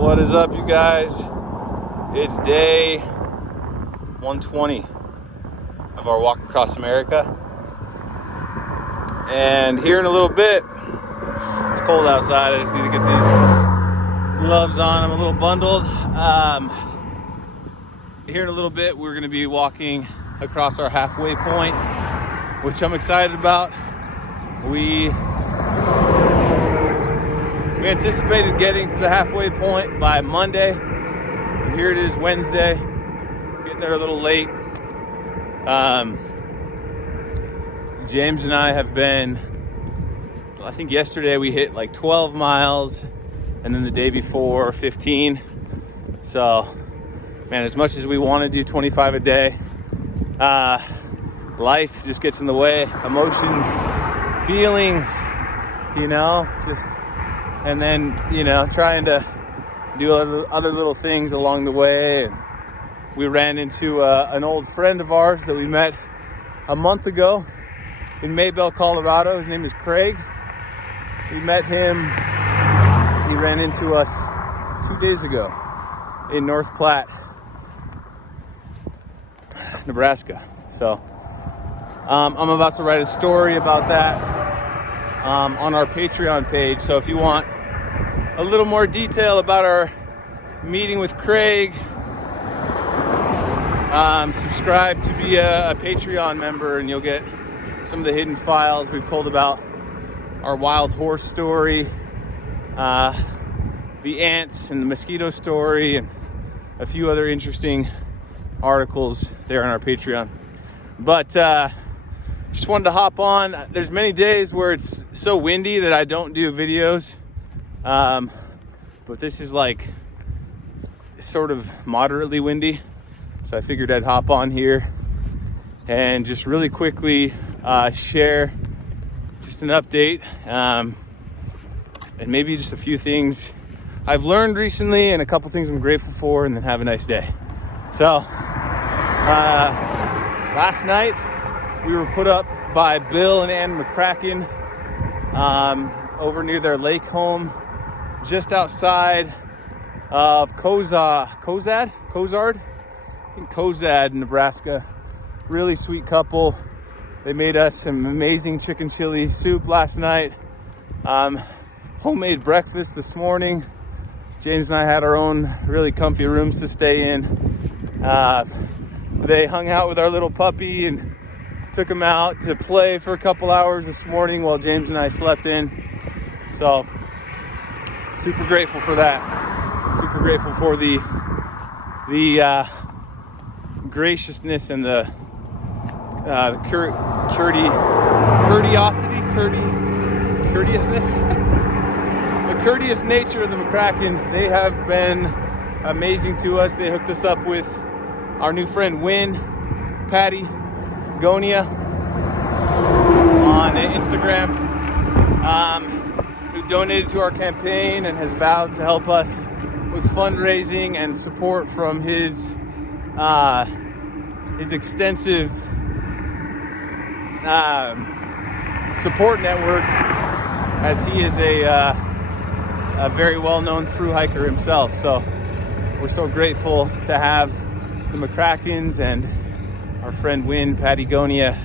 What is up, you guys? It's day 120 of our walk across America. And here in a little bit, it's cold outside. I just need to get these gloves on. I'm a little bundled. Here in a little bit, we're going to be walking across our halfway point, which I'm excited about. We anticipated getting to the halfway point by Monday, and here it is Wednesday. Getting there a little late. James and I have been, I think yesterday we hit like 12 miles, and then the day before 15. So, man, as much as we want to do 25 a day, life just gets in the way. Emotions, feelings, and then, trying to do other little things along the way. And we ran into an old friend of ours that we met a month ago in Maybell, Colorado. His name is Craig. We met him, he ran into us 2 days ago in North Platte, Nebraska. So I'm about to write a story about that on our Patreon page. So if you want a little more detail about our meeting with Craig, subscribe to be a Patreon member, and you'll get some of the hidden files. We've told about our wild horse story, the ants and the mosquito story, and a few other interesting articles there on our Patreon. But just wanted to hop on. There's many days where it's so windy that I don't do videos. But this is like sort of moderately windy. So I figured I'd hop on here and just really quickly share just an update, and maybe just a few things I've learned recently and a couple things I'm grateful for, and then have a nice day. So last night we were put up by Bill and Ann McCracken over near their lake home just outside of Cozad, Nebraska. Really sweet couple. They made us some amazing chicken chili soup last night. Homemade breakfast this morning. James and I had our own really comfy rooms to stay in. They hung out with our little puppy and took him out to play for a couple hours this morning while James and I slept in. So super grateful for that. Super grateful for the graciousness and the courteousness, the courteous nature of the McCrackens. They have been amazing to us. They hooked us up with our new friend Win, Patty Gonia on Instagram, who donated to our campaign and has vowed to help us with fundraising and support from his extensive support network, as he is a very well-known thru hiker himself. So we're so grateful to have the McCrackens and our friend Win Patagonia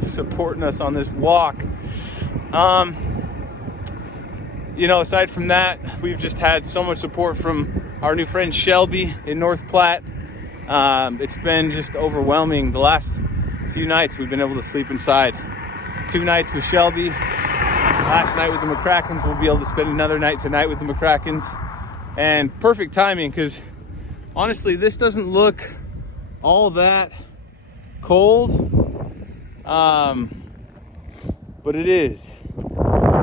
supporting us on this walk. Aside from that, we've just had so much support from our new friend Shelby in North Platte. It's been just overwhelming. The last few nights we've been able to sleep inside. 2 nights with Shelby. Last night with the McCrackens. We'll be able to spend another night tonight with the McCrackens. And perfect timing, because honestly, this doesn't look all that cold, but it is.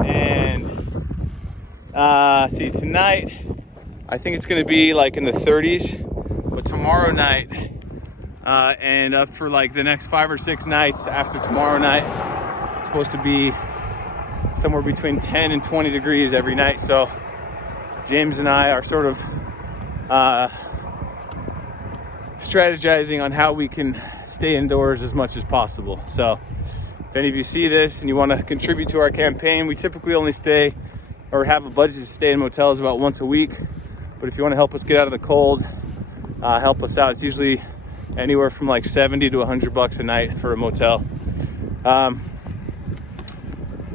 And tonight I think it's going to be like in the 30s, but tomorrow night and up for like the next 5 or 6 nights after tomorrow night, it's supposed to be somewhere between 10 and 20 degrees every night. So James and I are sort of strategizing on how we can stay indoors as much as possible. So if any of you see this and you want to contribute to our campaign, we typically only stay or have a budget to stay in motels about once a week. But if you want to help us get out of the cold, help us out. It's usually anywhere from like 70 to $100 a night for a motel.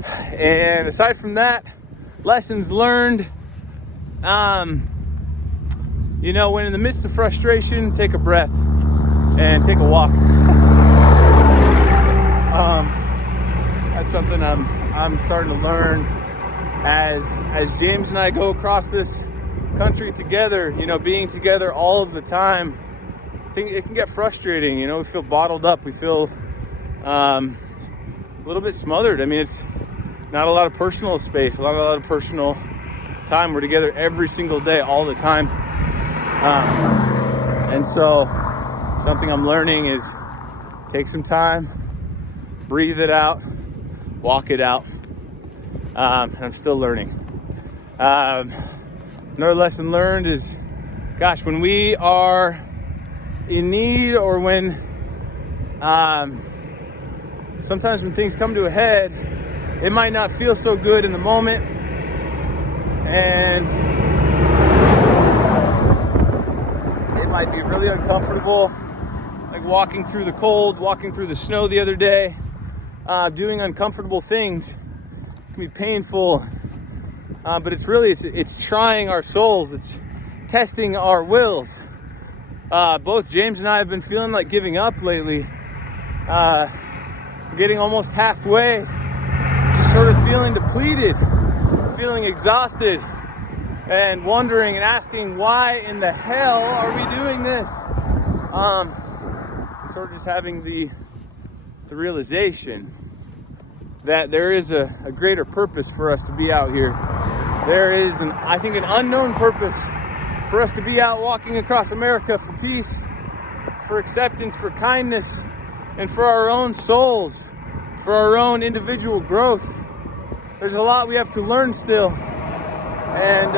And aside from that, lessons learned. You know, when in the midst of frustration, take a breath and take a walk. That's something I'm starting to learn as James and I go across this country together. You know, being together all of the time, I think it can get frustrating. You know, we feel bottled up. We feel a little bit smothered. I mean, it's not a lot of personal space, a lot of personal time. We're together every single day, all the time. And so something I'm learning is take some time, breathe it out, walk it out. And I'm still learning. Another lesson learned is, gosh, when we are in need, or when sometimes when things come to a head, it might not feel so good in the moment, and it might be really uncomfortable, like walking through the cold, walking through the snow the other day, doing uncomfortable things can be painful, but it's trying our souls, it's testing our wills. Both James and I have been feeling like giving up lately, getting almost halfway, just sort of feeling depleted, feeling exhausted, and wondering and asking, why in the hell are we doing this? Sort of just having the realization that there is a greater purpose for us to be out here. There is, I think, an unknown purpose for us to be out walking across America for peace, for acceptance, for kindness, and for our own souls, for our own individual growth. There's a lot we have to learn still, and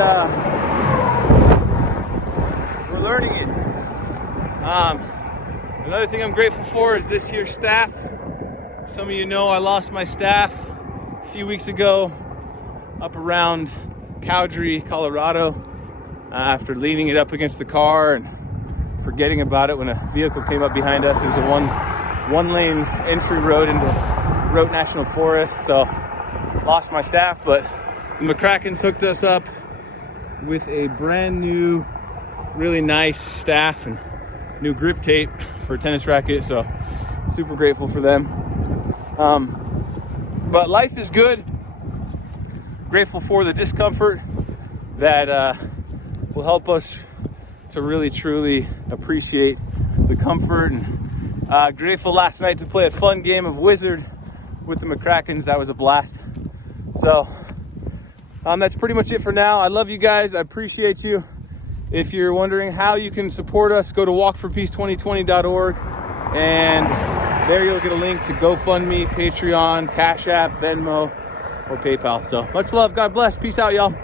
we're learning it. Another thing I'm grateful for is this year's staff. Some of you know I lost my staff a few weeks ago up around Cowdrey, Colorado, after leaning it up against the car and forgetting about it when a vehicle came up behind us. It was a one lane entry road into Rote National Forest, so lost my staff, but the McCrackens hooked us up with a brand new, really nice staff and new grip tape for a tennis racket, so super grateful for them. But life is good. Grateful for the discomfort that will help us to really truly appreciate the comfort. And grateful last night to play a fun game of Wizard with the McCrackens. That was a blast. So that's pretty much it for now. I love you guys. I appreciate you. If you're wondering how you can support us, go to walkforpeace2020.org, and there you'll get a link to GoFundMe, Patreon, Cash App, Venmo, or PayPal. So much love. God bless. Peace out, y'all.